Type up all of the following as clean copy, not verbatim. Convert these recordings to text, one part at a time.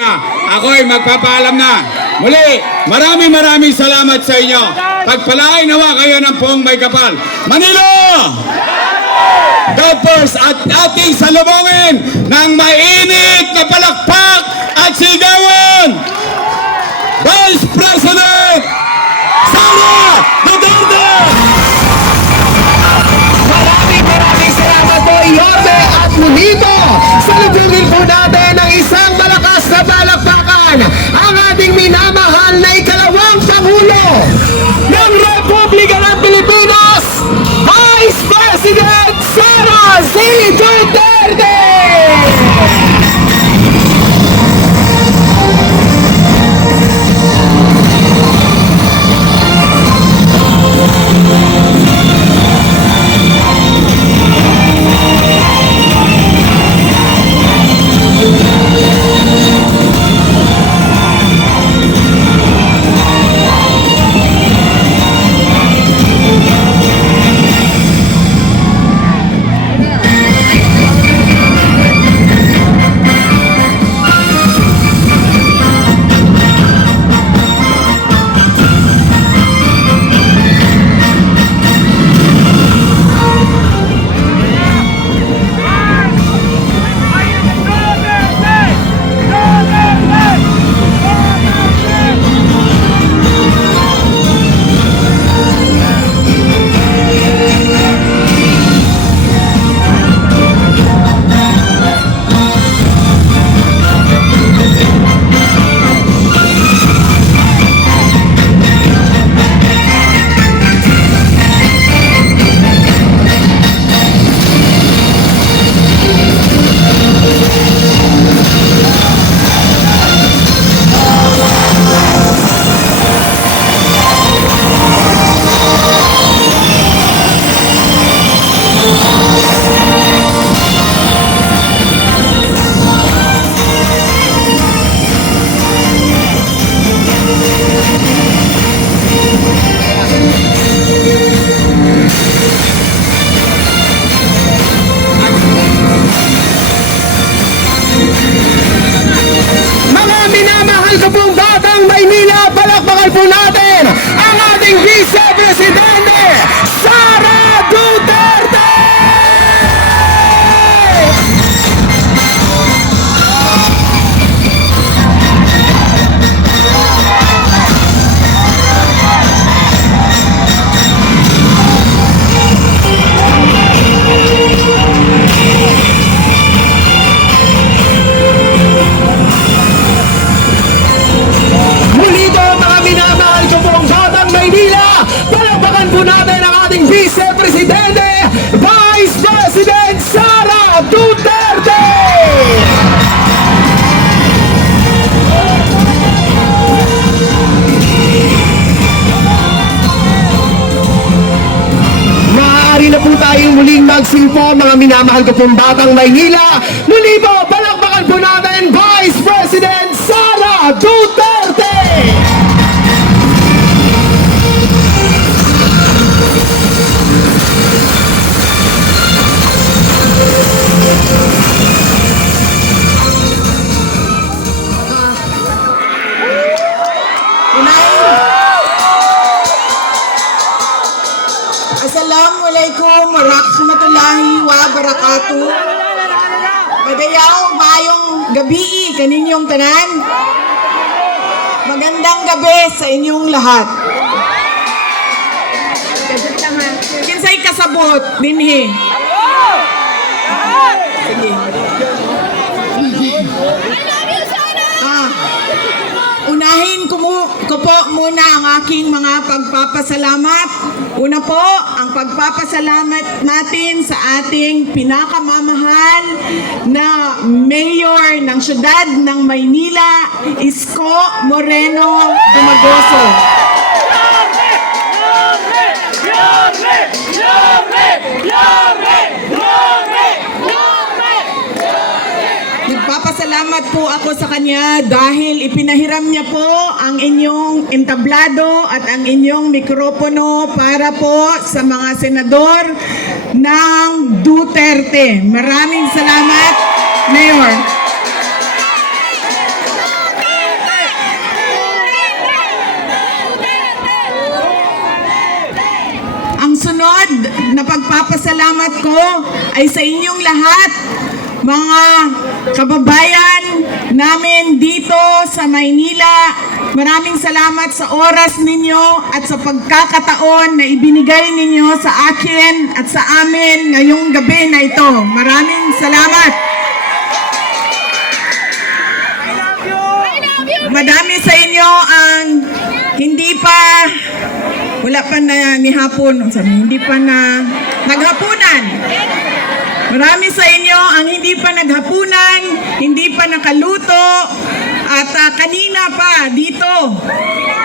Ako'y magpapaalam na. Muli, maraming salamat sa inyo. Pagpalain nawa kayo ng poong may kapal. Manilo! God first at ating salubungin ng mainit na palakpak at sigawan! Vice President Sara Duterte! Maraming salamat po, Yorme at Munito. Salubungin po natin ang isang malakas na palakpakan, ang ating minamahal na ikalawang Pangulo ng Republika ng Pilipinas, Vice President Sara C. Duterte! po natin ang ating Vice Presidente, Sara Duterte! Vice Presidente, Vice President Sara Duterte! Maaari na po tayong muling magsimpo, mga minamahal ko pong batang Maynila. Muli po, palakpakan po natin Vice President Sara Duterte! Assalamualaikum warahmatullahi wabarakatuh. Madayaw, mayong gabi kaninyong tanan. Magandang gabi sa inyong lahat. Kinsay kasabot dinhi. Sige. Unahin ko po muna ang aking mga pagpapasalamat. Una po, ang pagpapasalamat natin sa ating pinakamamahal na mayor ng siyudad ng Maynila, Isko Moreno Dumagoso. Nagpapasalamat po ako sa kanya dahil ipinahiram niya po ang inyong entablado at ang inyong mikropono para po sa mga senador ng Duterte. Maraming salamat, Mayor. na pagpapasalamat ko ay sa inyong lahat, mga kababayan namin dito sa Maynila. Maraming salamat sa oras ninyo at sa pagkakataon na ibinigay ninyo sa akin at sa amin ngayong gabi na ito. Maraming salamat. Madami sa inyo ang wala pa na ni hapon, hindi pa na naghapunan. Marami sa inyo ang hindi pa naghapunan, hindi pa nakaluto, at kanina pa dito,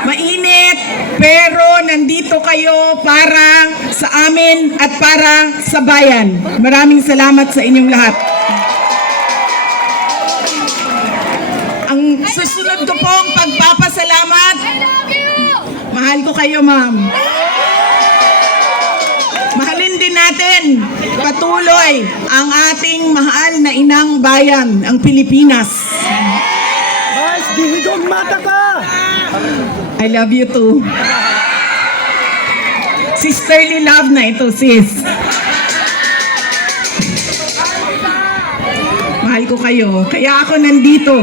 mainit, pero nandito kayo para sa amin at para sa bayan. Maraming salamat sa inyong lahat. Ang susunod ko pong pagpapasalamat, mahal ko kayo, ma'am. Mahalin din natin patuloy ang ating mahal na inang bayan, ang Pilipinas. Mas, dihigong mata ka! I love you too. Sisterly love na ito, sis. Mahal ko kayo. Kaya ako nandito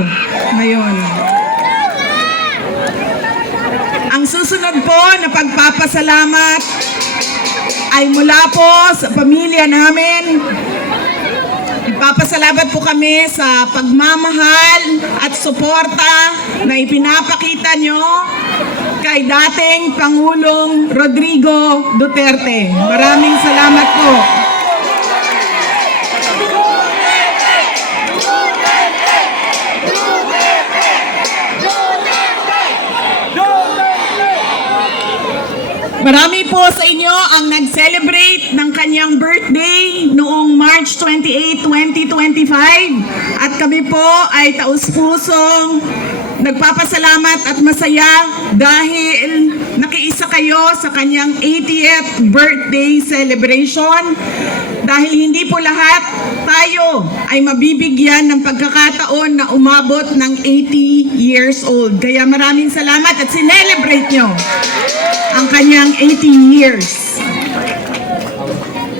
ngayon. Ang susunod po na pagpapasalamat ay mula po sa pamilya namin. Ipapasalamat po kami sa pagmamahal at suporta na ipinapakita nyo kay dating Pangulong Rodrigo Duterte. Maraming salamat po. Marami po sa inyo ang nag-celebrate ng kanyang birthday noong March 28, 2025 at kami po ay taus-pusong nagpapasalamat at masaya dahil nakiisa kayo sa kanyang 80th birthday celebration. Dahil hindi po lahat tayo ay mabibigyan ng pagkakataon na umabot ng 80 years old. Kaya maraming salamat at sinelebrate nyo ang kanyang 80 years.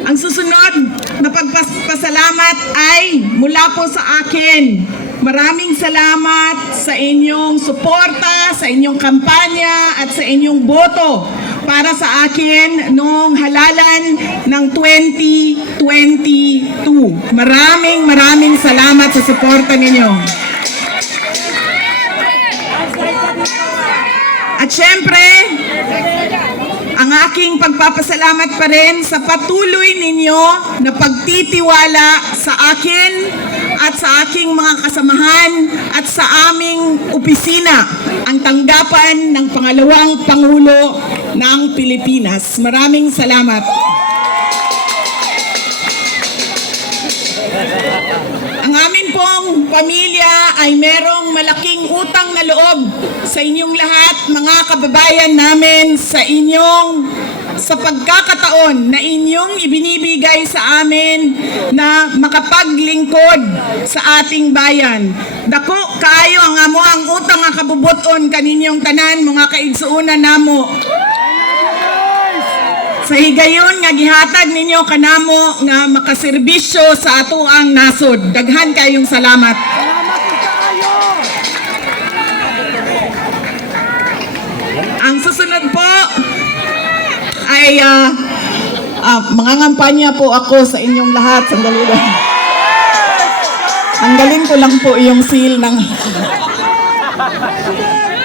Ang susunod na pagpasalamat ay mula po sa akin. Maraming salamat sa inyong suporta, sa inyong kampanya at sa inyong boto para sa akin noong halalan ng 2022. Maraming salamat sa suporta ninyo. At syempre, ang aking pagpapasalamat pa rin sa patuloy ninyo na pagtitiwala sa akin at sa aking mga kasamahan at sa aming opisina, ang tanggapan ng pangalawang Pangulo ng Pilipinas. Maraming salamat. Ang amin pong pamilya ay merong malaking utang na loob sa inyong lahat, mga kababayan namin, sa pagkakataon na inyong ibinibigay sa amin na makapaglingkod sa ating bayan. Dako kaayo ang amo ang utang nga kabubuton kaninyong tanan, mga kaigsuunan namo. Sa higayon nga gihatag ninyo kanamo nga makaserbisyo sa ato ang nasod. Daghan kayong salamat. Ang susunod po ay mga ngampanya po ako sa inyong lahat. Sandali lang. Tanggalin ko lang po yung seal ng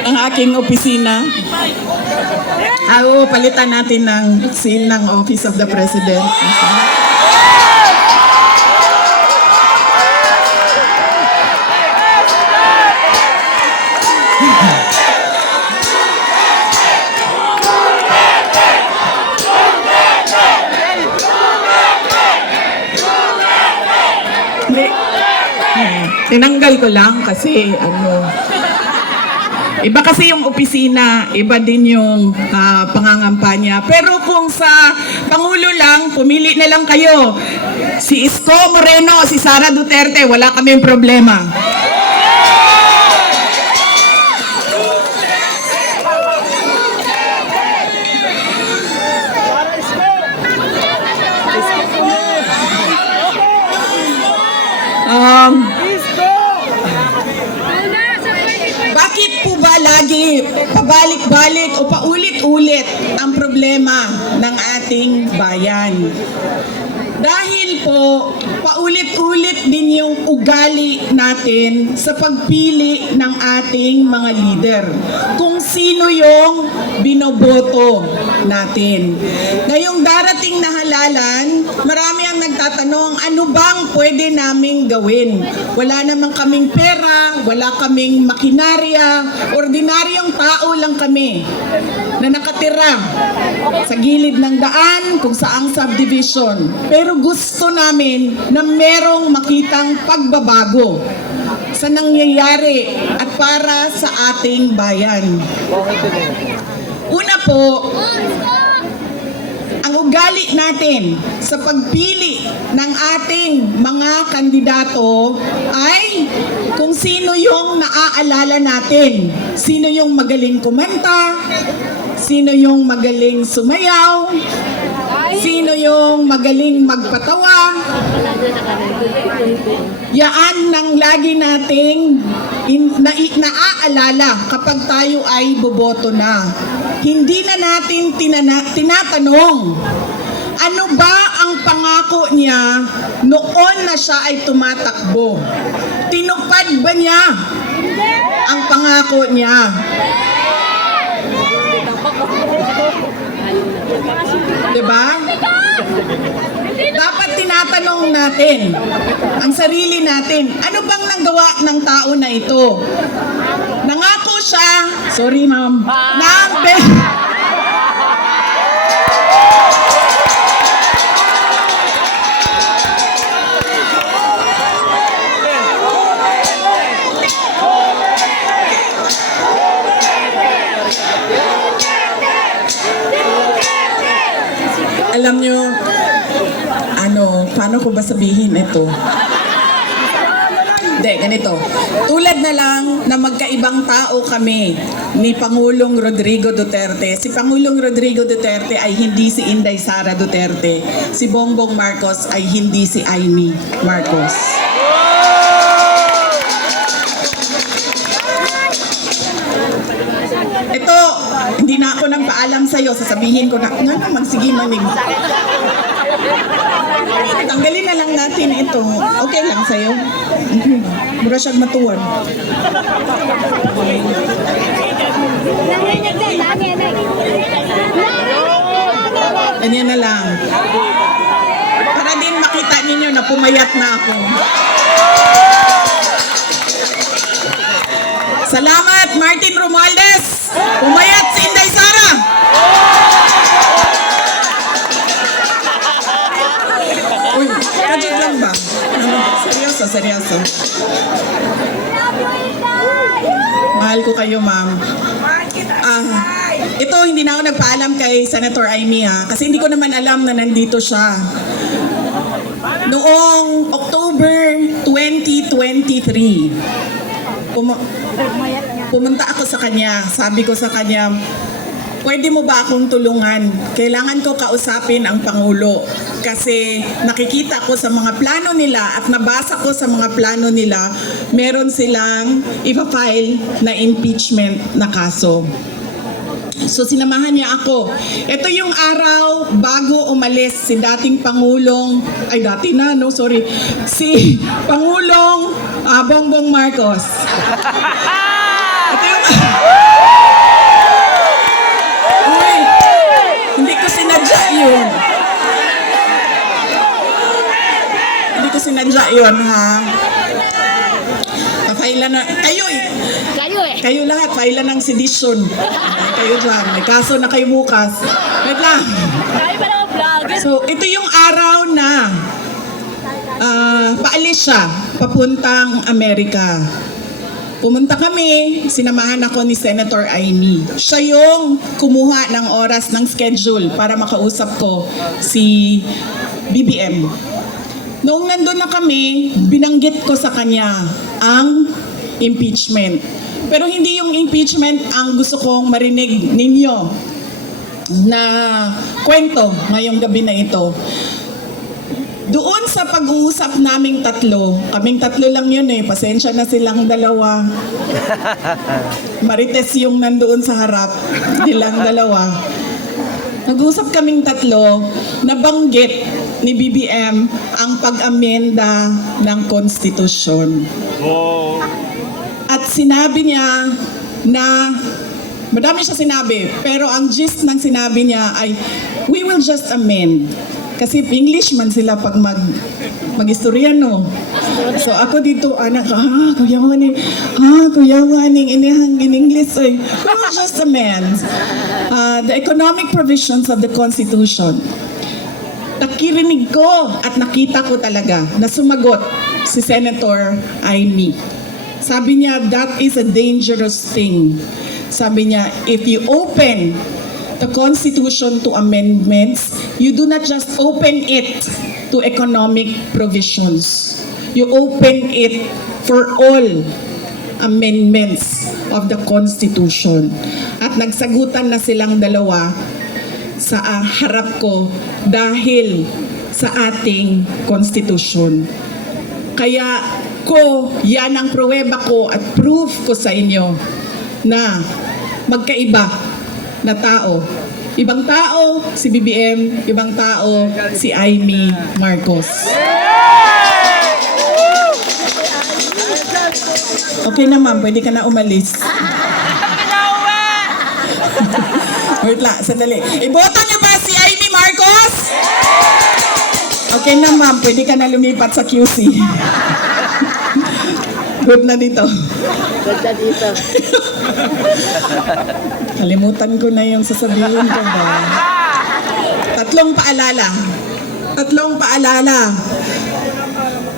ang aking opisina. Palitan natin ng seal ng Office of the President. Tinanggal ko lang kasi iba kasi yung opisina, iba din yung pangangampanya. Pero kung sa Pangulo lang, pumili na lang kayo. Si Isko Moreno, si Sara Duterte, wala kaming problema. lagi pabalik-balik o paulit-ulit ang problema ng ating bayan. Dahil po, paulit-ulit din yung ugali natin sa pagpili ng ating mga leader. Kung sino yung binoboto natin. Ngayong darating na halalan, marami ang nagtatanong, ano bang pwede naming gawin? Wala namang kaming pera, wala kaming makinarya, ordinaryong tao lang kami na nakatira sa gilid ng daan kung saang subdivision. Pero gusto namin na merong makitang pagbabago sa nangyayari at para sa ating bayan. Una po, ang ugali natin sa pagpili ng ating mga kandidato ay kung sino yung naaalala natin. Sino yung magaling kumanta, sino yung magaling sumayaw, sino yung magaling magpatawa. Yaan nang lagi nating naaalala kapag tayo ay boboto na. Hindi na natin tinatanong, ano ba ang pangako niya noon na siya ay tumatakbo? Tinupad ba niya ang pangako niya? Diba? Dapat tinatanong natin ang sarili natin, ano bang nagawa ng tao na ito? Nangako siya, sorry ma'am, alam nyo, paano ko ba sabihin ito? Hindi, ganito. Tulad na lang na magkaibang tao kami ni Pangulong Rodrigo Duterte. Si Pangulong Rodrigo Duterte ay hindi si Inday Sara Duterte. Si Bongbong Marcos ay hindi si Amy Marcos. Ito, hindi na ako nang paalam sa'yo. Sasabihin ko na, nga naman, sige manig. Tanggalin na lang natin ito. Okay lang sa'yo? Okay. Mura siyang matuwan. Ganyan na lang. Para din makita ninyo na pumayat na ako. Salamat, Martin Romualdez! Pumayat si Inday Sara! Uy, kajig lang ba? Seryoso, seryoso. Mahal ko kayo, ma'am. Ito, hindi na ako nagpaalam kay Senator Amy, kasi hindi ko naman alam na nandito siya. Noong October 2023, pumunta ako sa kanya. Sabi ko sa kanya, pwede mo ba akong tulungan? Kailangan ko kausapin ang Pangulo. Kasi nakikita ko sa mga plano nila at nabasa ko sa mga plano nila, meron silang ipa-file na impeachment na kaso. So sinamahan niya ako. Ito yung araw bago umalis si dating Pangulong, si Pangulong Bongbong Marcos. Ito yung... Uy, hindi ko sinadya yun. Hindi ko sinadya yun, ha? Failan na, kayo lahat, failan ng sedition. Kayo dyan, may kaso na kayo bukas. Wait lang. So, ito yung araw na paalis siya, papuntang Amerika. Pumunta kami, sinamahan ako ni Senator Amy. Siya yung kumuha ng oras ng schedule para makausap ko si BBM. Noong nandun na kami, binanggit ko sa kanya ang impeachment. Pero hindi yung impeachment ang gusto kong marinig ninyo na kwento ngayong gabi na ito. Doon sa pag-uusap naming kaming tatlo lang yun eh, pasensya na silang dalawa. Marites yung nandoon sa harap, nilang dalawa. Nag-usap kaming tatlo, nabanggit ni BBM ang pag-amenda ng konstitusyon. At sinabi niya na, madami siya sinabi, pero ang gist ng sinabi niya ay, we will just amend. Kasi English man sila pag mag-istorya, no? So ako dito, anak, kuya waning, inihang in English, ay, we will just amend the economic provisions of the Constitution. Nakirinig ko at nakita ko talaga na sumagot si Senator Amy. Sabi niya, that is a dangerous thing. Sabi niya, if you open the Constitution to amendments, you do not just open it to economic provisions. You open it for all amendments of the Constitution. At nagsagutan na silang dalawa sa harap ko dahil sa ating Constitution. Kaya yan ang pruweba ko at proof ko sa inyo na magkaiba na tao. Ibang tao si BBM, ibang tao si Amy Marcos. Okay na ma'am, pwede ka na umalis. Wait lang, sandali. Iboto niyo ba si Amy Marcos? Okay na ma'am, pwede ka na lumipat sa QC. Good na dito. Kalimutan ko na yung sasabihin ko ba. Tatlong paalala.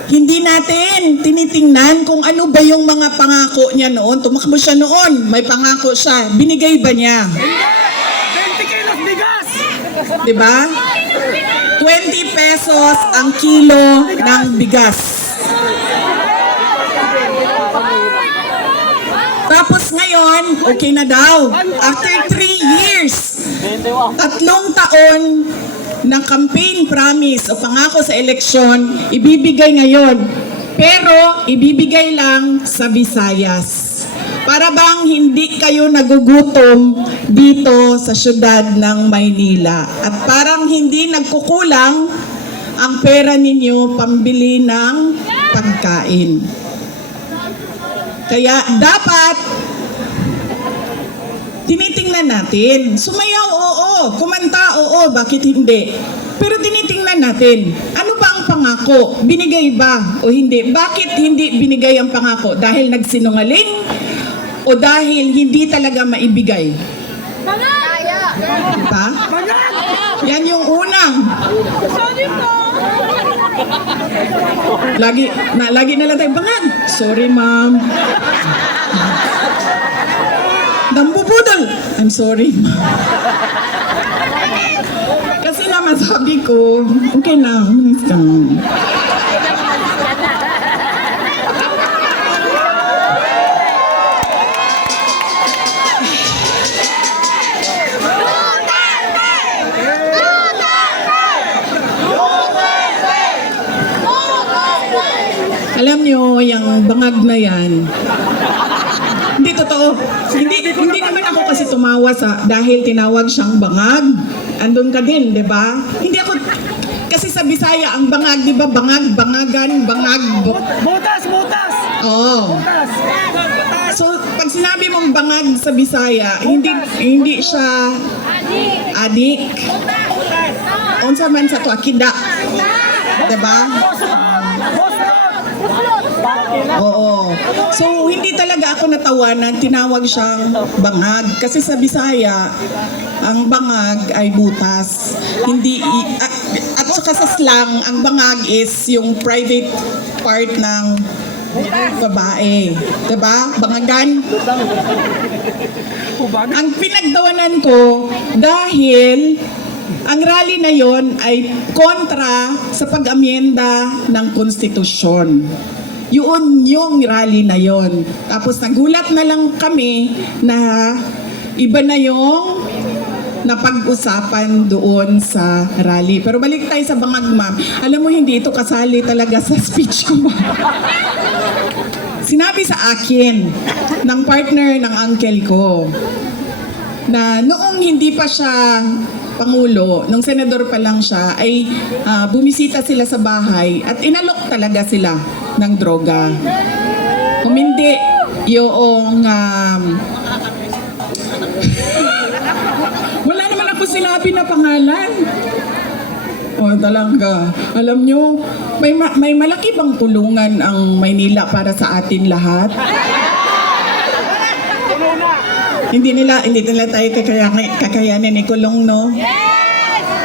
Hindi natin tinitingnan kung ano ba yung mga pangako niya noon. Tumakbo siya noon, may pangako siya. Binigay ba niya? 20 kilos bigas! Diba? 20 pesos ang kilo ng bigas. Tapos ngayon, okay na daw. After 3 years, 3 taon ng campaign promise o pangako sa eleksyon, ibibigay ngayon. Pero, ibibigay lang sa Visayas. Para bang hindi kayo nagugutom dito sa syudad ng Maynila. At parang hindi nagkukulang ang pera ninyo pambili ng pagkain. Kaya dapat tinitingnan natin. Sumayaw, oo. Kumanta, oo. Bakit hindi? Pero tinitingnan natin. Ano ba ang pangako? Binigay ba o hindi? Bakit hindi binigay ang pangako? Dahil nagsinungaling? O dahil hindi talaga maibigay? Diba? Yan yung unang. Lagi na lang tayo, bangag. Sorry, ma'am. Dambubudol. I'm sorry, ma'am. Kasi naman sabi ko, okay na. Alam nyo, yung bangag na yan, hindi totoo. Hindi naman ako kasi tumawa dahil tinawag siyang bangag. Andun ka din, di ba? Hindi ako, kasi sa Bisaya, ang bangag, di ba? Bangag, bangagan, bangag. Butas! Oo. Butas! So, pag sinabi mong bangag sa Bisaya, hindi siya adik. Unsa man sa to, akida. Di ba? Oo. So, hindi talaga ako natawanan, tinawag siyang bangag. Kasi sa Bisaya, ang bangag ay butas. At saka sa slang, ang bangag is yung private part ng babae. Diba? Bangagan. Ang pinagdawanan ko, dahil ang rally na yon ay kontra sa pag-amyenda ng konstitusyon. Yun yung rally na yon. Tapos nagulat na lang kami na iba na yung na pag-usapan doon sa rally. Pero balik tayo sa bangag, ma'am. Alam mo, hindi ito kasali talaga sa speech ko, ma'am. Sinabi sa akin ng partner ng uncle ko na noong hindi pa siya Pangulo, nung senador pa lang siya, ay bumisita sila sa bahay at inalok talaga sila ng droga. Humindi yung wala naman ako sinabi na pangalan. Oh, talaga. Alam nyo, may malaki bang tulungan ang Maynila para sa atin lahat? Hindi nila tayo kakayanin ikulong, no?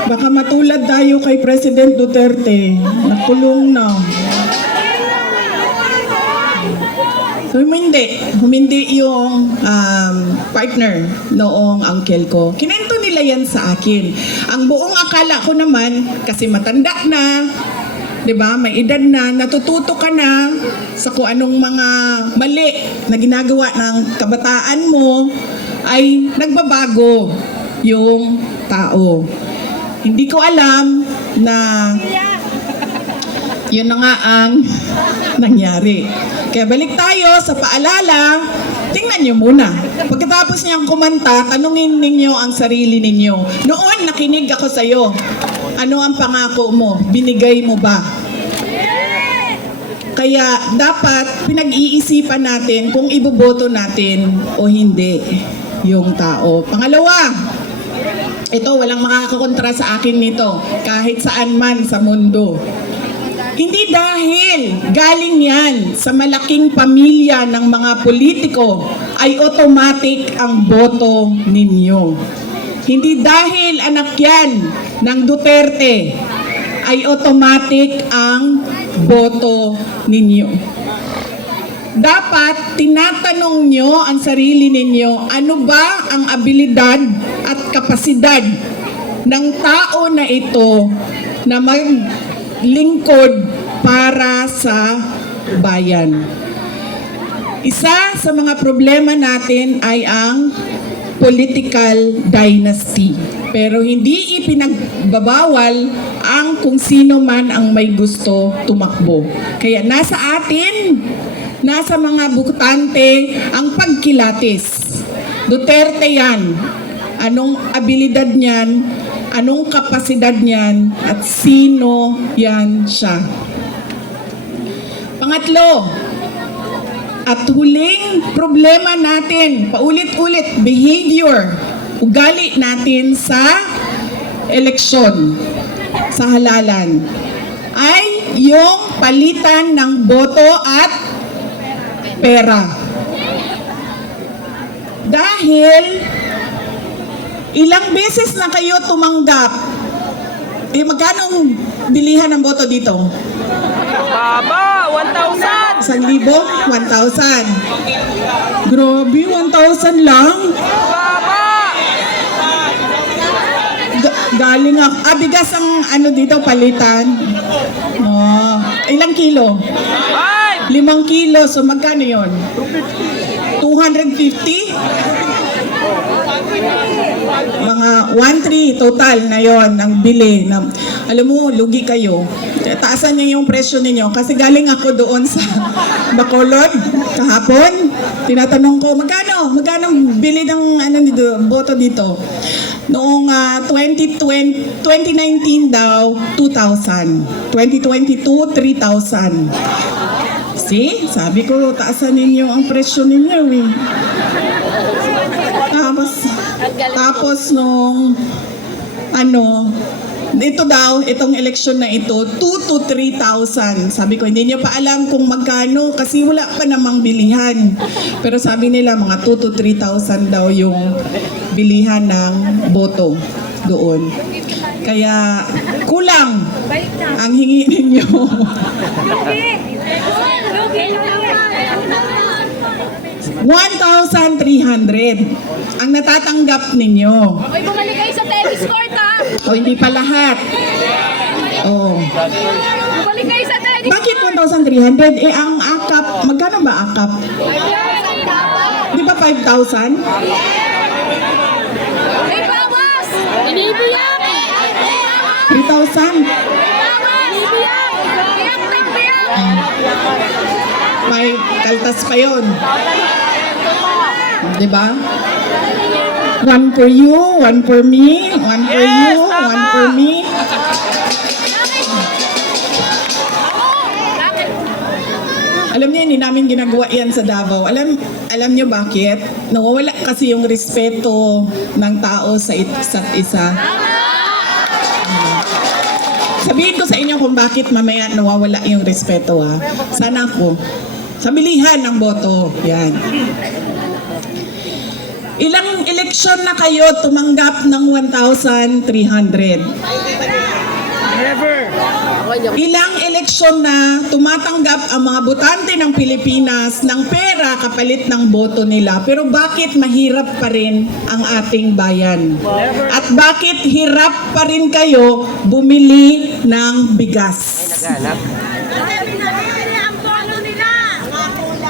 Baka matulad tayo kay President Duterte. Nagkulong na. So, humindi yung partner noong uncle ko. Kinento nila yan sa akin. Ang buong akala ko naman, kasi matanda na, 'di ba? May edad na, natututo ka na sa kung anong mga mali na ginagawa ng kabataan mo, ay nagbabago yung tao. Hindi ko alam na yun na nga ang nangyari. Kaya balik tayo sa paalala, tingnan nyo muna. Pagkatapos niyang kumanta, tanungin ninyo ang sarili ninyo. Noon, nakinig ako sa'yo. Ano ang pangako mo? Binigay mo ba? Kaya dapat pinag-iisipan natin kung iboboto natin o hindi yung tao. Pangalawa, ito walang makakakontra sa akin nito kahit saan man sa mundo. Hindi dahil galing yan sa malaking pamilya ng mga politiko ay automatic ang boto ninyo. Hindi dahil anak yan ng Duterte ay automatic ang boto ninyo. Dapat tinatanong nyo ang sarili ninyo, ano ba ang abilidad at kapasidad ng tao na ito na maglingkod para sa bayan. Isa sa mga problema natin ay ang political dynasty. Pero hindi ipinagbabawal ang kung sino man ang may gusto tumakbo. Kaya nasa atin, nasa mga butante ang pagkilatis. Duterte yan. Anong abilidad niyan? Anong kapasidad niyan? At sino yan siya? Pangatlo, at huling problema natin, paulit-ulit, behavior, ugali natin sa eleksyon, sa halalan, ay yung palitan ng boto at pera. Dahil ilang beses na kayo tumanggap, magkano ang bilihan ng boto dito? Baba, 1,000! 1,000? 1,000. Grabe, 1,000 lang? Baba! Galing ako. Bigas ang ano dito, palitan. Oh, ilang kilo? 5 kilo. So, magkano yon? 250? Mga 1,300 total na yon ang bili. Alam mo, lugi kayo. Taasan niyo yung presyo ninyo. Kasi galing ako doon sa Bacolod kahapon. Tinatanong ko, magkano bili ng boto dito? Noong 2019 daw, 2,000. 2022, 3,000. See? Sabi ko, taasan ninyo ang presyo ninyo eh. Tapos nung itong eleksyon na ito, 2,000 to 3,000. Sabi ko, hindi niyo pa alam kung magkano kasi wala pa namang bilihan. Pero sabi nila, mga 2,000 to 3,000 daw yung bilihan ng boto doon. Kaya kulang ang hingi ninyo. 1,300 ang natatanggap ninyo. Hoy, bumalik kayo sa tennis court, ha? O hindi pa lahat. Oh. Bumalik kayo sa tennis Bakit 1,300? Ang akap, magkano ba akap? Di ba 5,000? May bawas! Inibiyak! 3,000. Inibiyak! Biyak ng biyak! May kaltas pa yun. Diba? One for you, one for me, one for you, one for me. Alam niyo, hindi namin ginagawa yan sa Davao. Alam niyo bakit? Nawawala kasi yung respeto ng tao sa isa't isa. Sabihin ko sa inyo kung bakit mamaya nawawala yung respeto, ha. Sana ako. Sa bilihan ng boto. Yan. Ilang eleksyon na kayo tumanggap ng 1,300? Ilang eleksyon na tumatanggap ang mga botante ng Pilipinas ng pera kapalit ng boto nila. Pero bakit mahirap pa rin ang ating bayan? At bakit hirap pa rin kayo bumili ng bigas?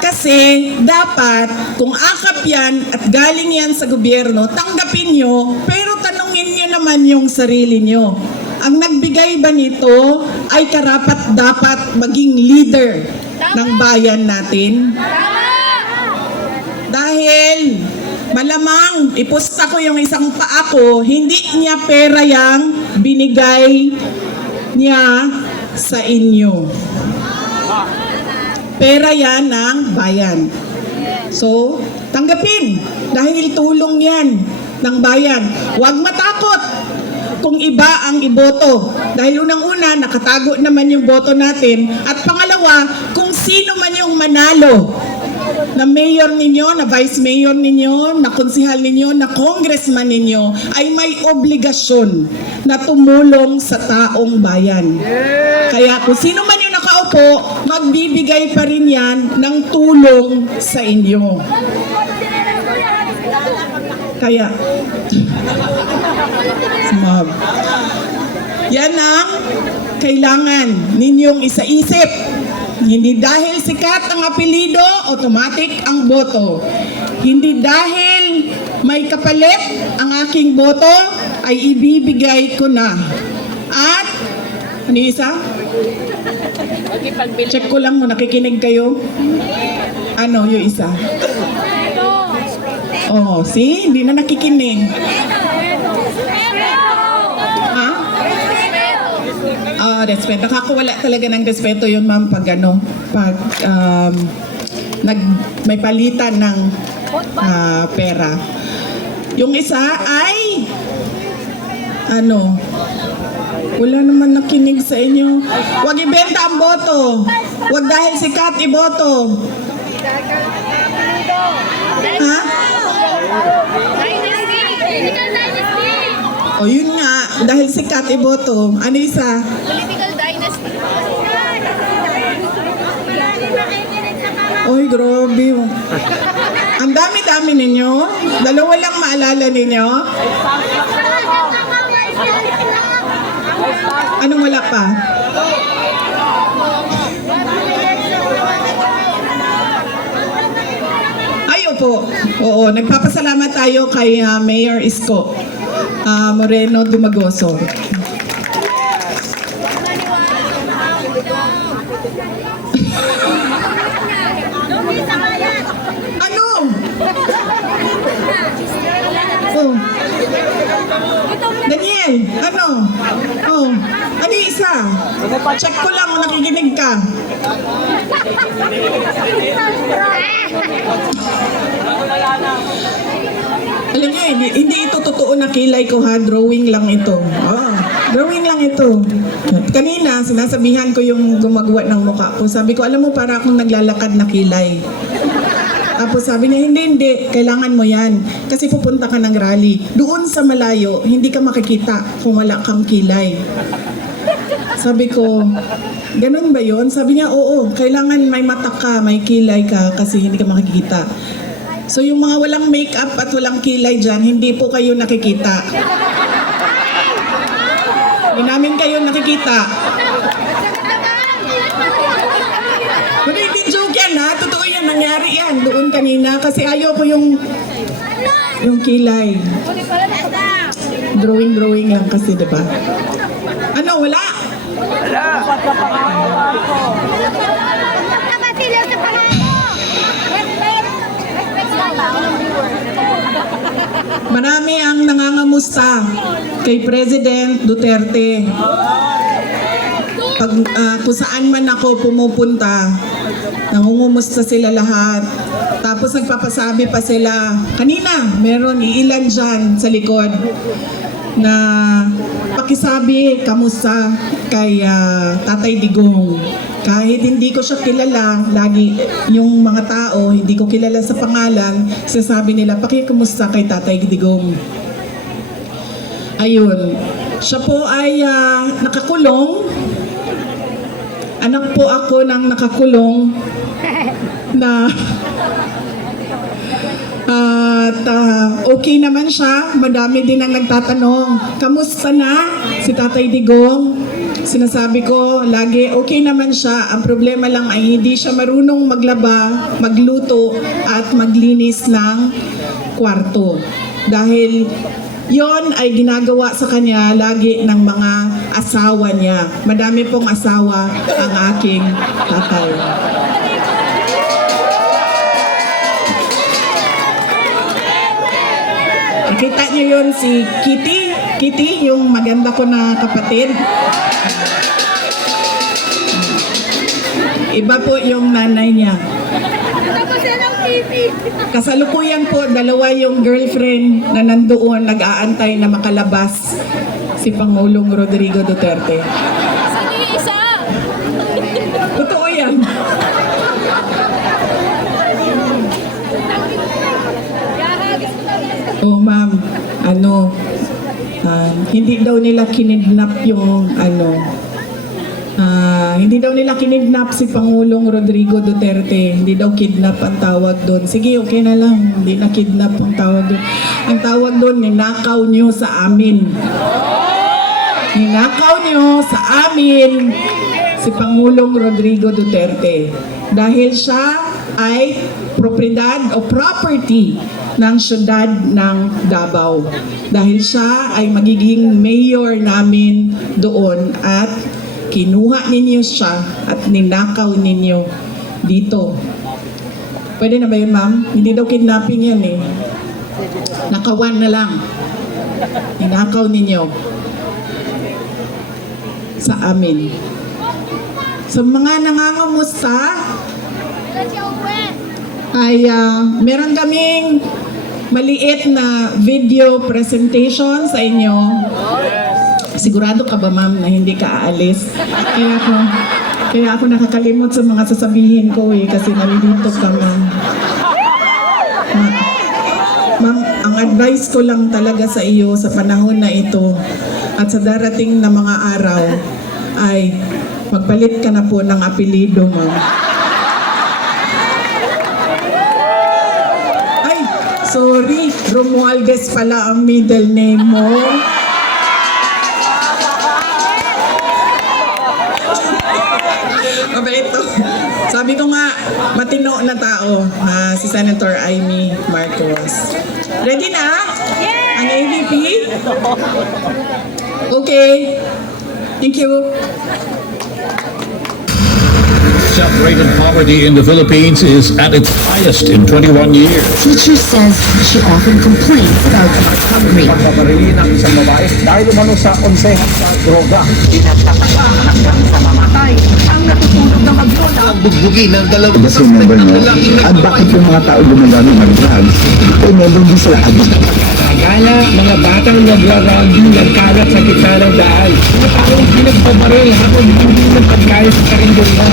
Kasi dapat kung akap yan at galing yan sa gobyerno, tanggapin nyo, pero tanungin nyo naman yung sarili nyo. Ang nagbigay ba nito ay karapat dapat maging leader ng bayan natin? Dahil malamang ipusta ko yung isang paa ko, hindi niya pera yang binigay niya sa inyo. Pera yan ng bayan. So, tanggapin dahil tulong yan ng bayan. Huwag matakot kung iba ang iboto. Dahil unang-una, nakatago naman yung boto natin. At pangalawa, kung sino man yung manalo na mayor ninyo, na vice mayor ninyo, na konsihal ninyo, na congressman ninyo, ay may obligasyon na tumulong sa taong bayan. Kaya kung sino man yung nakaupo, magbibigay pa rin yan ng tulong sa inyo. Kaya, sumab. Yan ang kailangan ninyong isaisip. Hindi dahil sikat ang apelido, automatic ang boto. Hindi dahil may kapalit ang aking boto, ay ibibigay ko na. At, ano yung isa? Check ko lang mo, nakikinig kayo? Ano yung isa? Oh, see? Hindi na nakikinig. Ha? Respeto. Nakakawala talaga ng respeto yun, ma'am, pag ano, pag may palitan ng pera. Yung isa ay ano, wala naman nakinig sa inyo. Huwag ibenta ang boto. Huwag dahil sikat iboto. Ha? Dynasty! Political dynasty! O yun nga, dahil sikat iboto. Ano isa? Political dynasty! Oy, grabe. Ang dami-dami ninyo. Dalawa lang maalala ninyo. Anong wala pa? Ay, opo. Oo, nagpapasalamat tayo kay Mayor Isko Moreno Dumagoso. Ano? Oh. Daniel, ano? Oh. Ano yung isa? Check ko lang, nakikinig ka. Alam niyo, hindi ito totoo na kilay ko, ha? Drawing lang ito. Drawing lang ito. Kanina, sinasabihan ko yung gumagawa ng mukha ko. Sabi ko, alam mo, para akong naglalakad na kilay. Tapos sabi niya, hindi, kailangan mo yan. Kasi pupunta ka ng rally. Doon sa malayo, hindi ka makikita kung wala kang kilay. Sabi ko, ganun ba yun? Sabi niya, oo, kailangan may mata ka, may kilay ka kasi hindi ka makikita. So yung mga walang makeup at walang kilay dyan, hindi po kayo nakikita. Hindi namin kayo nakikita. Hindi joke yan, ha? Totoo yan, nangyari yan doon kanina kasi ayaw ko yung kilay. Drawing lang kasi, di ba? Ano, wala? Nakasilo sa pangako. Marami ang nangangamusta kay President Duterte. Kung saan man ako pumupunta, nangungumusta sila lahat. Tapos nagpapasabi pa sila, kanina meron iilan dyan sa likod na pakisabi kamusta kay Tatay Digong. Kahit hindi ko siya kilala, lagi yung mga tao, hindi ko kilala sa pangalan, sinasabi nila, pakikamusta kay Tatay Digong. Ayun, siya po ay nakakulong. Anak po ako ng nakakulong na at okay naman siya. Madami din ang nagtatanong, kamusta na si Tatay Digong? Sinasabi ko, lagi okay naman siya. Ang problema lang ay hindi siya marunong maglaba, magluto at maglinis ng kwarto. Dahil yon ay ginagawa sa kanya lagi ng mga asawa niya. Madami pong asawa ang aking tatay. Nakita niyo yun si Kitty? Kitty, yung maganda ko na kapatid. Iba po yung nanay niya. Tapos yan ang TV. Kasalukuyan po, dalawa yung girlfriend na nandoon nag-aantay na makalabas si Pangulong Rodrigo Duterte. Sino yung isa? Totoo yan. Oh ma'am, hindi daw nila kinidnap yung hindi daw nila kinidnap si Pangulong Rodrigo Duterte. Hindi daw kidnap ang tawag doon. Sige, okay na lang. Hindi na kidnap ang tawag doon. Ang tawag doon, ninakaw nyo sa amin. Ninakaw nyo sa amin si Pangulong Rodrigo Duterte. Dahil siya ay propriedad o property ng syudad ng Davao. Dahil siya ay magiging mayor namin doon at kinuha ninyo siya at ninakaw ninyo dito. Pwede na ba yun, ma'am? Hindi daw kidnapping yan eh. Nakawan na lang. Ninakaw ninyo sa amin. Sa mga nangangamusta, ay meron kaming maliit na video presentation sa inyo. Sigurado ka ba, ma'am, na hindi ka aalis? Kaya ako nakakalimot sa mga sasabihin ko eh, kasi nandito ka, ma'am. Ma'am, ang advice ko lang talaga sa iyo sa panahon na ito at sa darating na mga araw ay magpalit ka na po ng apelido, ma'am. Ay, sorry, Romualdez pala ang middle name mo. Ito. Sabi ko nga, matino na tao si Senator Amy Marcos. Ready na? Ang AVP? Okay. Thank you. Death rate of poverty in the Philippines is at its highest in 21 years. Teacher says she often complains about being hungry. Pagbabarili ng isang babae dahil umano sa onsehan sa droga. Bugbugin ng dalawang member nyo, at bakit yung mga tao gumagamit ng drugs, ay member din sila addict. Gala, mga batang nagraragi, nagkalat sa gitna ng daan. Mga taong pinagbabaril habang hindi ng pagkain sa karinderya.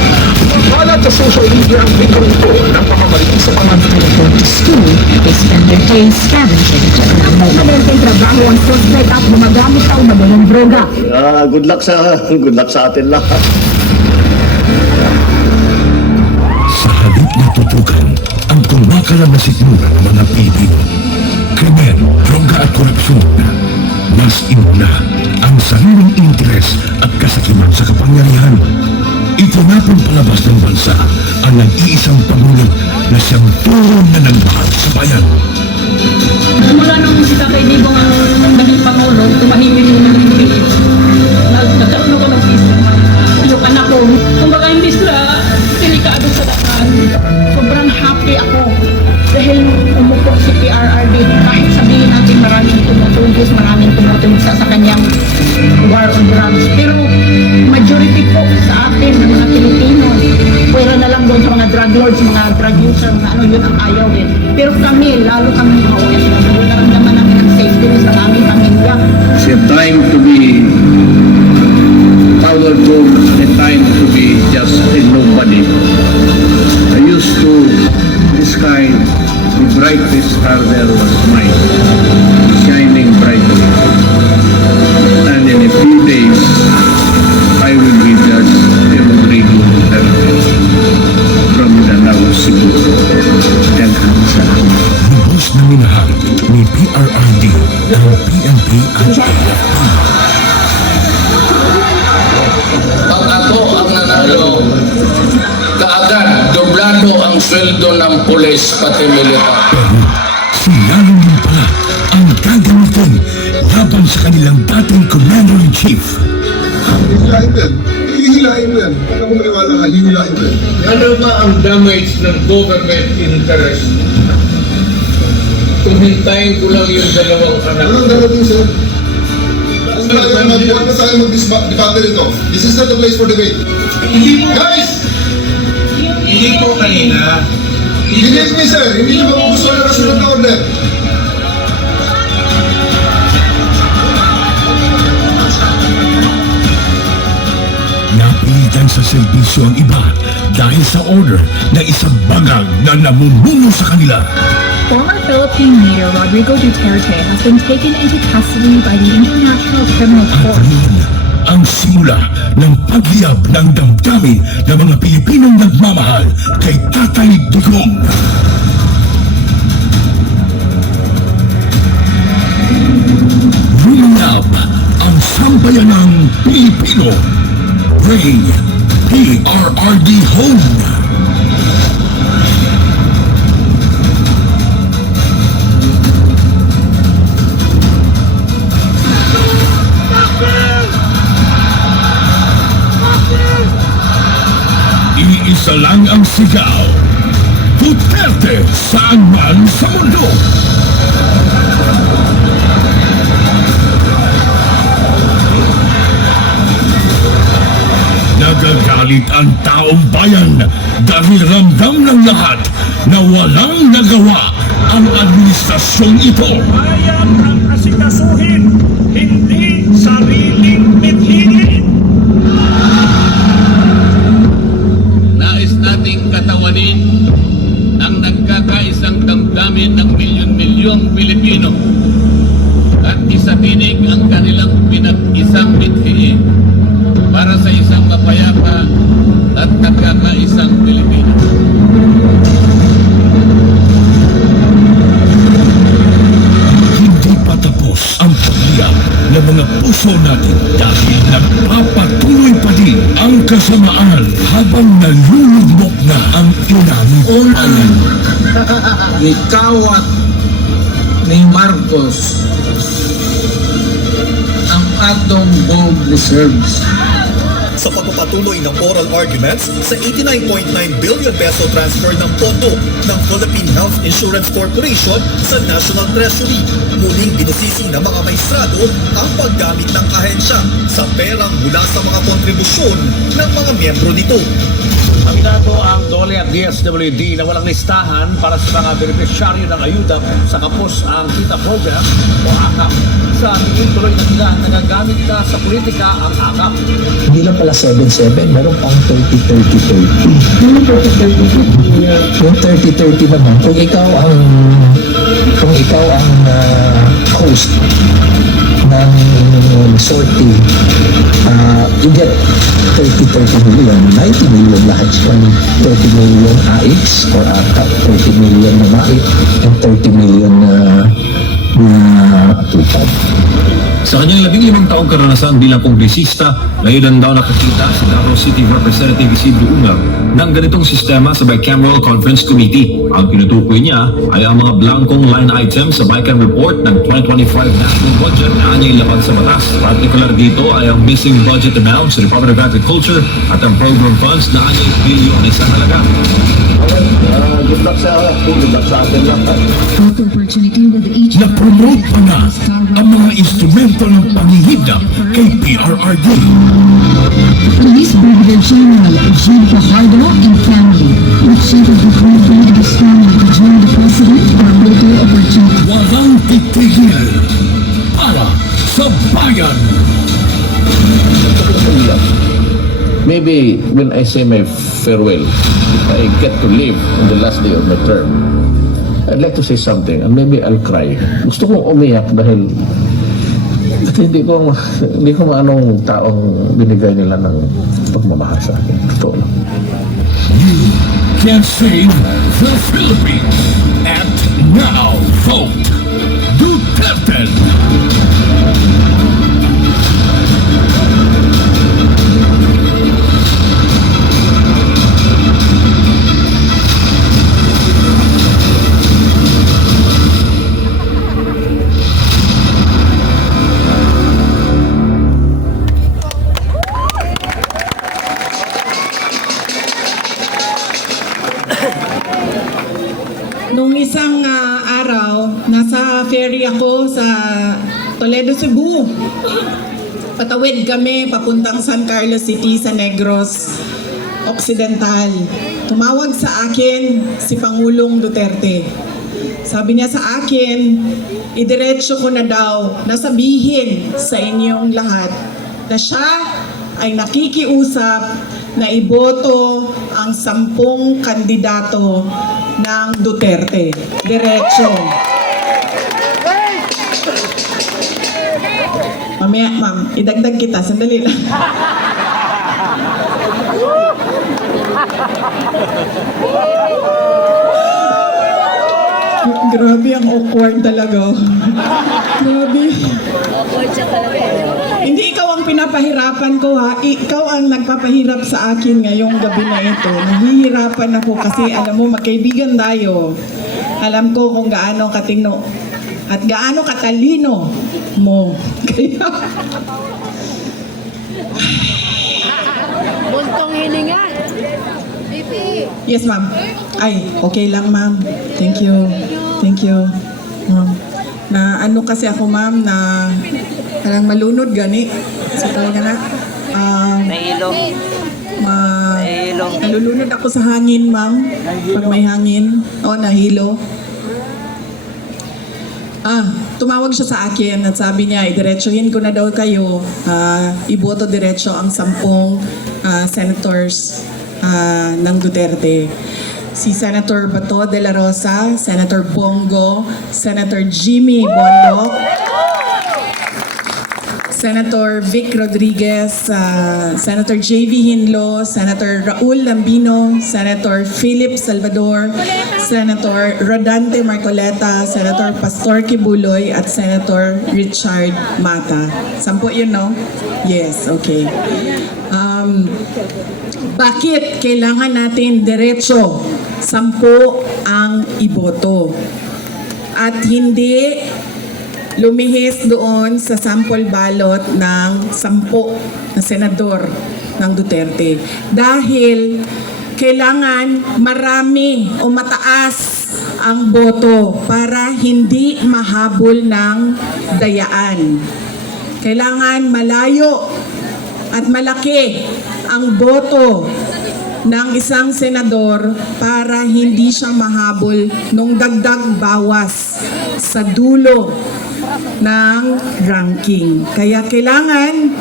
Wala sa social media ang video ito ng pamamaliti sa mga Go to school, they spend their days scavenging to earn money. Permanenteng trabaho ang suspect at gumagamit sa umano ng droga. Good luck sa atin lahat. Sa halip na tutukan ang kumakalam na sikmura ng mga pibig, krimen, droga at korupsyon, mas inuna ang sariling interes at kasakiman sa kapangyarihan. Itinapon palabas ng bansa ang nag-iisang Pangulo na siyang puro na nagmahal sa bayan. Mula nung si Tatay Digong ang naging Pangulo, They're trying to be powerful, they're trying to be just a nobody. I used to describe the brightest star there was mine, shining brightly. And in a few days, I will be just a Rodrigo Duterte from Danao, Cebu. Daghan salamat. Lubos na minahal ni PRRD ang PNP at AFP. Pag ako ang nanalo, kaagad doblado ang sweldo ng pulis pati militar. Pero si Lalo din pala ang gagamitin laban sa kanilang dating Commander-in-Chief. Hihilain din. Hihilain din. Huwag ako maniwala ka, hihilain din. Ano ba ang damage ng government interest? Kung hintayin ko lang yung dalawang anak. Anong darating, sir? Huwag na tayo mag-debate rito. This is not the place for debate. Guys! Hindi ko kanina. Believe me, sir. Hindi nyo ba gusto na kasunod na order? Napilitan sa serbisyo ang iba dahil sa order ng isang bagang na namumuno sa kanila. Former Philippine leader Rodrigo Duterte has been taken into custody by the International Criminal At Court. yun ang simula ng pagliyab ng damdamin ng mga Pilipinong nagmamahal kay Tatay Digong. Lumiyab ang sambayanang Pilipino. Bring PRRD home. Iisa lang ang sigaw. Duterte saan man sa mundo. Nagagalit ang taong bayan dahil ramdam ng lahat na walang nagawa ang administrasyong ito. Bayan ang asikasuhin, hindi sariling mithiin. Nais nating katawanin ang nagkakaisang damdamin ng milyon-milyong Pilipino at isabinig ang kanilang pinag-isang mithiin para sa isang mapayapa at nagkakaisang Pilipino. Hindi pa tapos ang pagliyab ng mga puso natin dahil nagpapatuloy pa din ang kasamaan habang nalulugmok na ang inang bayan. Ikawat ni Marcos ang atong gold reserves. Sa pagpapatuloy ng oral arguments sa 89.9 billion peso transfer ng pondo ng Philippine Health Insurance Corporation sa National Treasury, muling binisisi ng mga maestrado ang paggamit ng ahensya sa perang mula sa mga kontribusyon ng mga miyembro nito. Aminado ang DOLE at DSWD na walang listahan para sa mga benepisyaryo ng ayuda sa kapos ang kita program o AKAP. Sa tingin tuloy na nila nagagamit na sa politika ang AKAP. Hindi lang pala 7-7, meron pang 30-30-30. Yung 30-30 naman, kung ikaw ang host ng sortie, you get 30 million, 90 million lahat siya. 30 million AIX or AKAP, 30 million na MAIT, and 30 million na tutad. Sa kanyang 15 taong karanasan bilang kongresista, ngayon daw nakakita si Davao City Representative Isidro Ungar ng ganitong sistema sa Bicameral Conference Committee. Ang tinutukoy niya ay ang mga blankong line items sa Bicam Report ng 2025 National Budget na anyay laban sa batas. Partikular dito ay ang missing budget amount sa Department of Agriculture at ang program funds na anyay bilyon isang halaga. Good luck sa atin lang. Na-promote pa na ang mga instrumento ng pangihidap kay PRRD. Police Brigadier General Jean Fajardo and family, with Chief of the Committee of the Storm to join the President for a local opportunity. Walang titigil para sa maybe when I say my farewell, if I get to live on the last day of my term, I'd like to say something, and maybe I'll cry. Gusto kong umiyak dahil hindi ko maanong taong binigay nila ng pagmamahal sa akin. Totoo lang. Can save the Philippines. Act now. Vote Duterte. Nung isang araw, nasa ferry ako sa Toledo, Cebu. Patawid kami papuntang San Carlos City sa Negros Occidental. Tumawag sa akin si Pangulong Duterte. Sabi niya sa akin, idiretso ko na daw na sabihin sa inyong lahat na siya ay nakikiusap na iboto ang 10 kandidato ng Duterte. Diretso. Mamaya, ma'am, idagdag kita. Sandali lang. Grabe, ang awkward talaga. Grabe. Awkward siya talaga. Hindi ikaw ang pinapahirapan ko, ha. Ikaw ang nagpapahirap sa akin ngayong gabi na ito. Nahihirapan ako kasi alam mo, magkaibigan tayo. Alam ko kung gaano katino at gaano katalino mo. Kaya Buntong hininga. yes, ma'am. Ay, okay lang, ma'am. Thank you. Thank you. Ma'am. Na ano kasi ako, ma'am, na parang malunod gani. So talaga na. Nahilo. Nalulunod ako sa hangin, ma'am. Pag may hangin. O, nahilo. Tumawag siya sa akin at sabi niya, idiretsuhin ko na daw kayo. Iboto diretso ang 10 senators ng Duterte. Si Senator Bato de la Rosa, Senator Bongo, Senator Jimmy Bondoc, Senator Vic Rodriguez, Senator J.V. Hinlo, Senator Raul Lambino, Senator Philip Salvador, Senator Rodante Marcoleta, Senator Pastor Kibuloy, at Senator Richard Mata. 10 yun, no? Yes, okay. Bakit kailangan natin diretso 10 ang iboto? At hindi lumihis doon sa sample ballot ng 10 na senador ng Duterte. Dahil kailangan marami o mataas ang boto para hindi mahabol ng dayaan. Kailangan malayo at malaki ang boto ng isang senador para hindi siya mahabol nung dagdag bawas sa dulo ng ranking. Kaya kailangan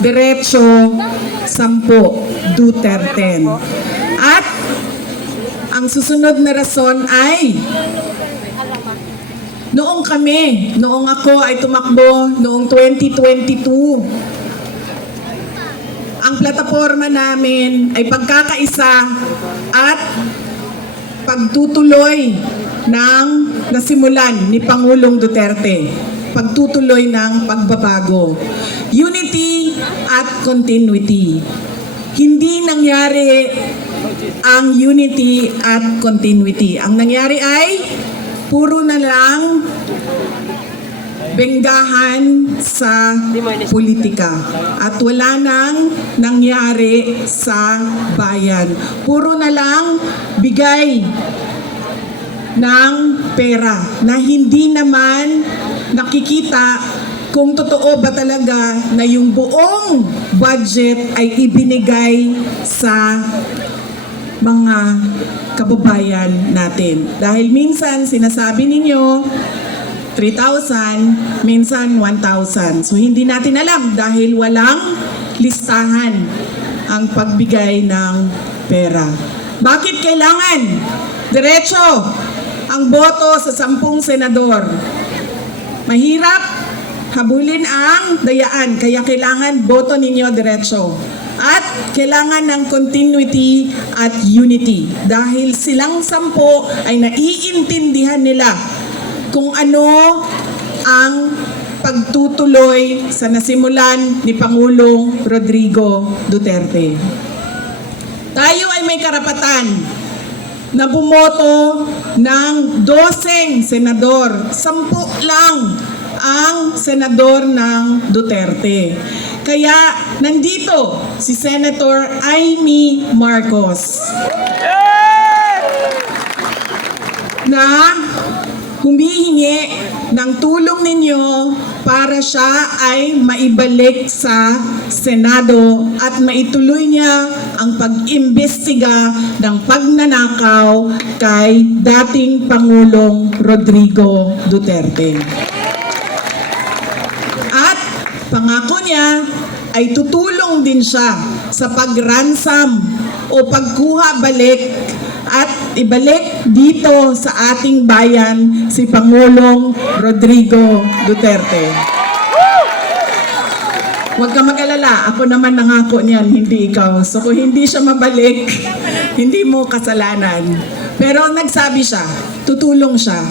diretso 10 Duterte. At ang susunod na rason ay noong ako ay tumakbo noong 2022, ang plataforma namin ay pagkakaisa at pagtutuloy ng nasimulan ni Pangulong Duterte. Pagtutuloy ng pagbabago. Unity at continuity. Hindi nangyari ang unity at continuity. Ang nangyari ay puro na lang benggahan sa politika at wala nang nangyari sa bayan. Puro na lang bigay ng pera na hindi naman nakikita kung totoo ba talaga na yung buong budget ay ibinigay sa mga kababayan natin. Dahil minsan sinasabi ninyo 3,000, minsan 1,000. So hindi natin alam dahil walang listahan ang pagbigay ng pera. Bakit kailangan diretso ang boto sa 10 senador? Mahirap habulin ang dayaan, kaya kailangan boto ninyo diretso. At kailangan ng continuity at unity dahil silang 10 ay naiintindihan nila kung ano ang pagtutuloy sa nasimulan ni Pangulong Rodrigo Duterte. Tayo ay may karapatan na bumoto ng 12 senador. 10 lang ang senador ng Duterte. Kaya nandito si Senator Amy Marcos na humihingi ng tulong ninyo para siya ay maibalik sa Senado at maituloy niya ang pag-imbestiga ng pagnanakaw kay dating Pangulong Rodrigo Duterte. At pangako niya ay tutulong din siya sa pag-ransom o pagkuha balik at ibalik dito sa ating bayan si Pangulong Rodrigo Duterte. Huwag ka mag-alala, ako naman nangako niyan, hindi ikaw. So kung hindi siya mabalik, hindi mo kasalanan. Pero nagsabi siya, tutulong siya.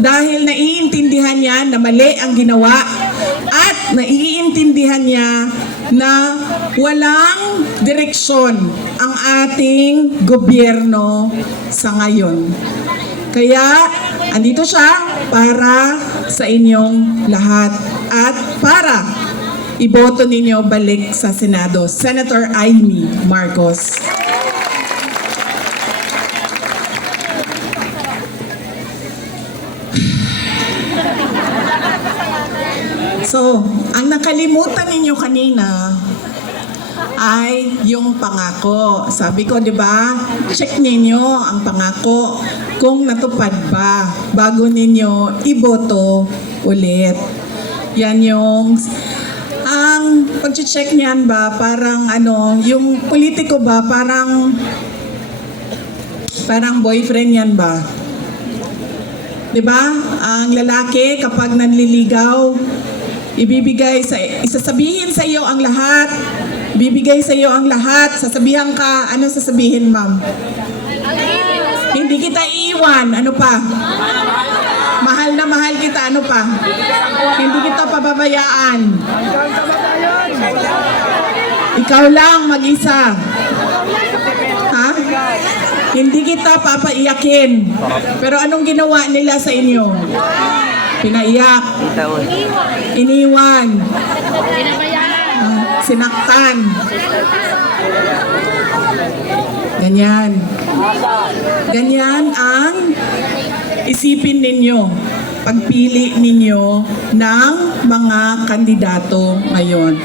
Dahil naiintindihan niya na mali ang ginawa at naiintindihan niya na walang direksyon ang ating gobyerno sa ngayon. Kaya andito siya para sa inyong lahat at para iboto ninyo balik sa Senado. Senator Amy Marcos. So, ang nakalimutan ninyo kanina ay yung pangako. Sabi ko, di ba? Check ninyo ang pangako kung natupad ba bago ninyo iboto ulit. Yan yung ang pag-check niyan ba parang ano, yung politiko ba parang boyfriend yan ba? 'Di ba? Ang lalaki kapag nanliligaw, ibibigay sa isasabihin sa iyo ang lahat. Bibigay sa iyo ang lahat. Sasabihan ka, ano sasabihin, ma'am? Hindi kita iiwan, ano pa? Mahal na mahal kita, ano pa? Hindi kita pababayaan. Ikaw lang mag-isa. Ha? Hindi kita papaiyakin. Pero anong ginawa nila sa inyo? Pinaiyak. Iniwan. Sinaktan. Ganyan. Ganyan ang isipin ninyo, pagpili ninyo ng mga kandidato ngayon.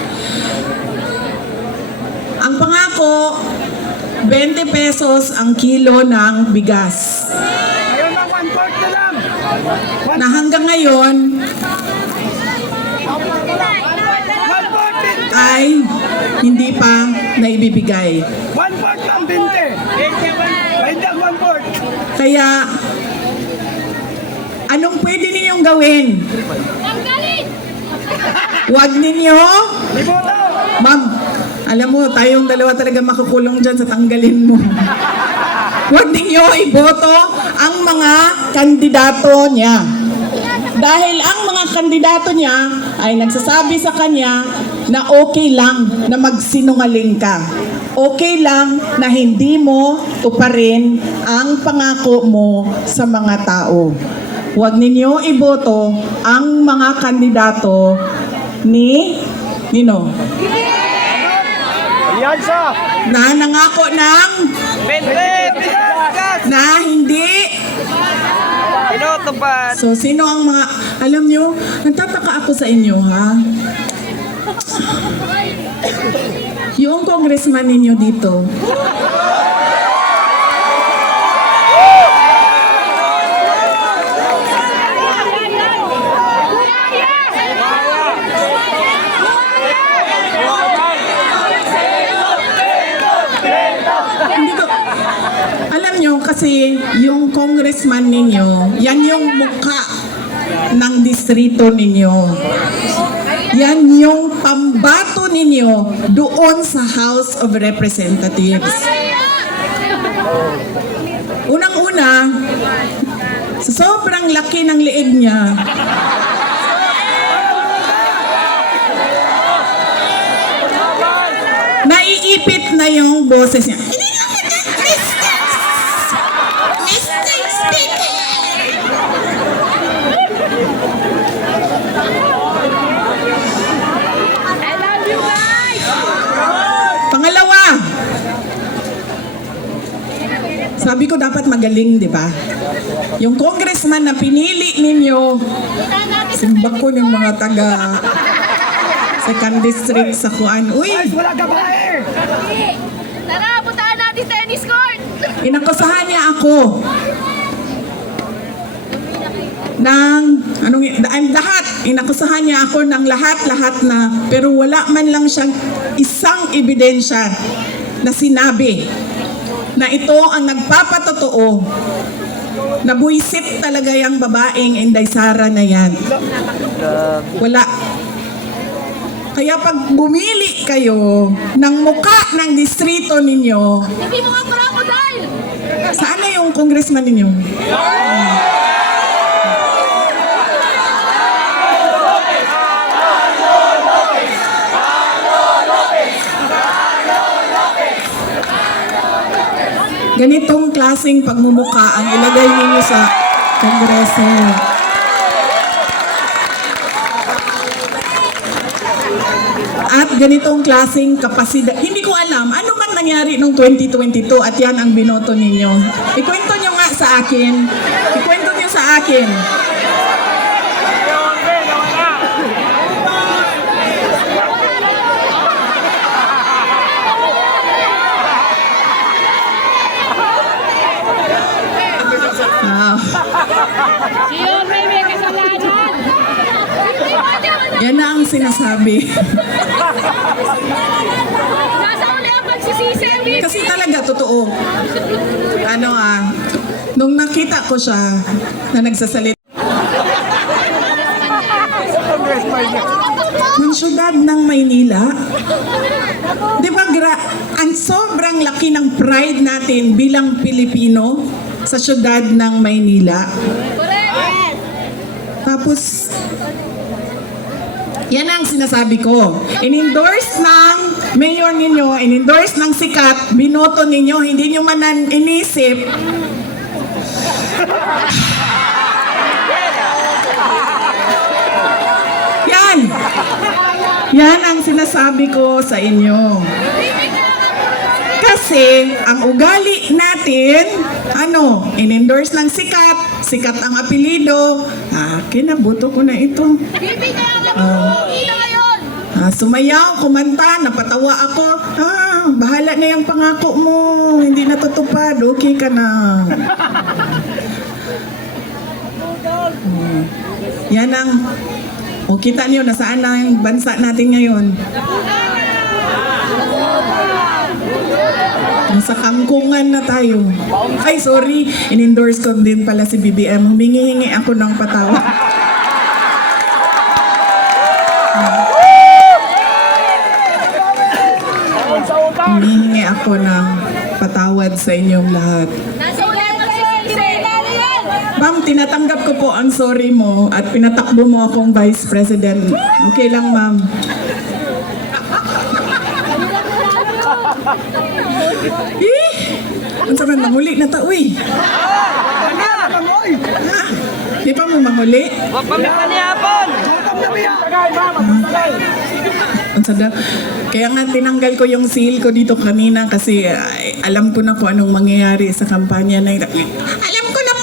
Ang pangako, 20 pesos ang kilo ng bigas. Na hanggang ngayon ay hindi pa naibibigay. 1/4 lang, 20. Kaya, anong pwede ninyong gawin? Huwag ninyo, ma'am, alam mo, tayong dalawa talaga makukulong dyan sa tanggalin mo. Huwag ninyo iboto ang mga kandidato niya. Dahil ang mga kandidato niya ay nagsasabi sa kanya na okay lang na magsinungaling ka. Okay lang na hindi mo tuparin ang pangako mo sa mga tao. Huwag ninyo iboto ang mga kandidato ni Nino. Na nangako ng na hindi. So, sino ang mga, alam nyo, nagtataka ako sa inyo, ha? Yung congressman ninyo dito, congressman ninyo, yan yung mukha ng distrito ninyo. Yan yung pambato ninyo doon sa House of Representatives. Unang-una, sa sobrang laki ng liig niya, naiipit na yung boses niya. Mr. Speaker! Pangalawa, sabi ko dapat magaling, di ba? Yung congressman na pinili ninyo, simba ko ng mga taga second district sa Kuan. Uy! Tara, puntahan natin tennis court! Inakusahan niya ako ng lahat. Inakusahan niya ako ng lahat na, pero wala man lang siyang isang ebidensya na sinabi na ito ang nagpapatotoo na buwisit talaga yung babaeng Inday Sara na yan. Wala. Kaya pag bumili kayo ng muka ng distrito ninyo, Hindi mo nga crocodile! saan na yung congressman ninyo? Ganitong klaseng pagmumuka ang ilagay ninyo sa Kongreso. At ganitong klaseng kapasidad. Hindi ko alam, ano man nangyari noong 2022 at yan ang binoto ninyo. Ikwento nyo nga sa akin. Ikwento nyo sa akin. Si Yorme may kasalanan! Yan na ang sinasabi. Nasa uli ang pagsisisi! Kasi talaga, totoo. Nung nakita ko siya na nagsasalita ng syudad ng Maynila, di ba ang sobrang laki ng pride natin bilang Pilipino sa syudad ng Maynila. Tapos, yan ang sinasabi ko. In-endorse ng mayor ninyo, in-endorse ng sikat, binoto ninyo, hindi nyo man inisip. Yan! Yan ang sinasabi ko sa inyo. Kasi, ang ugali natin, in-endorse ng sikat, sikat ang apelido, kinabuto ko na ito. Sumayaw, kumanta, napatawa ako, bahala na yung pangako mo, hindi natutupad, okay ka na. Yan ang, kita niyo, nasaan na yung bansa natin ngayon? Nasa kangkungan na tayo. Ay, sorry. In-endorse ko din pala si BBM. Humingi-hingi ako ng patawad. Humingi ako ng patawad sa inyong lahat. Nasa uli ang pagsisisi! Ma'am, tinatanggap ko po ang sorry mo at pinatakbo mo akong Vice President. Okay lang, ma'am. Ang sabi, manguli na ta, uy. Di pa mo manguli? Ang sabi, kaya nga tinanggal ko yung seal ko dito kanina kasi alam ko na kung anong mangyayari sa kampanya na ito. Alam ko na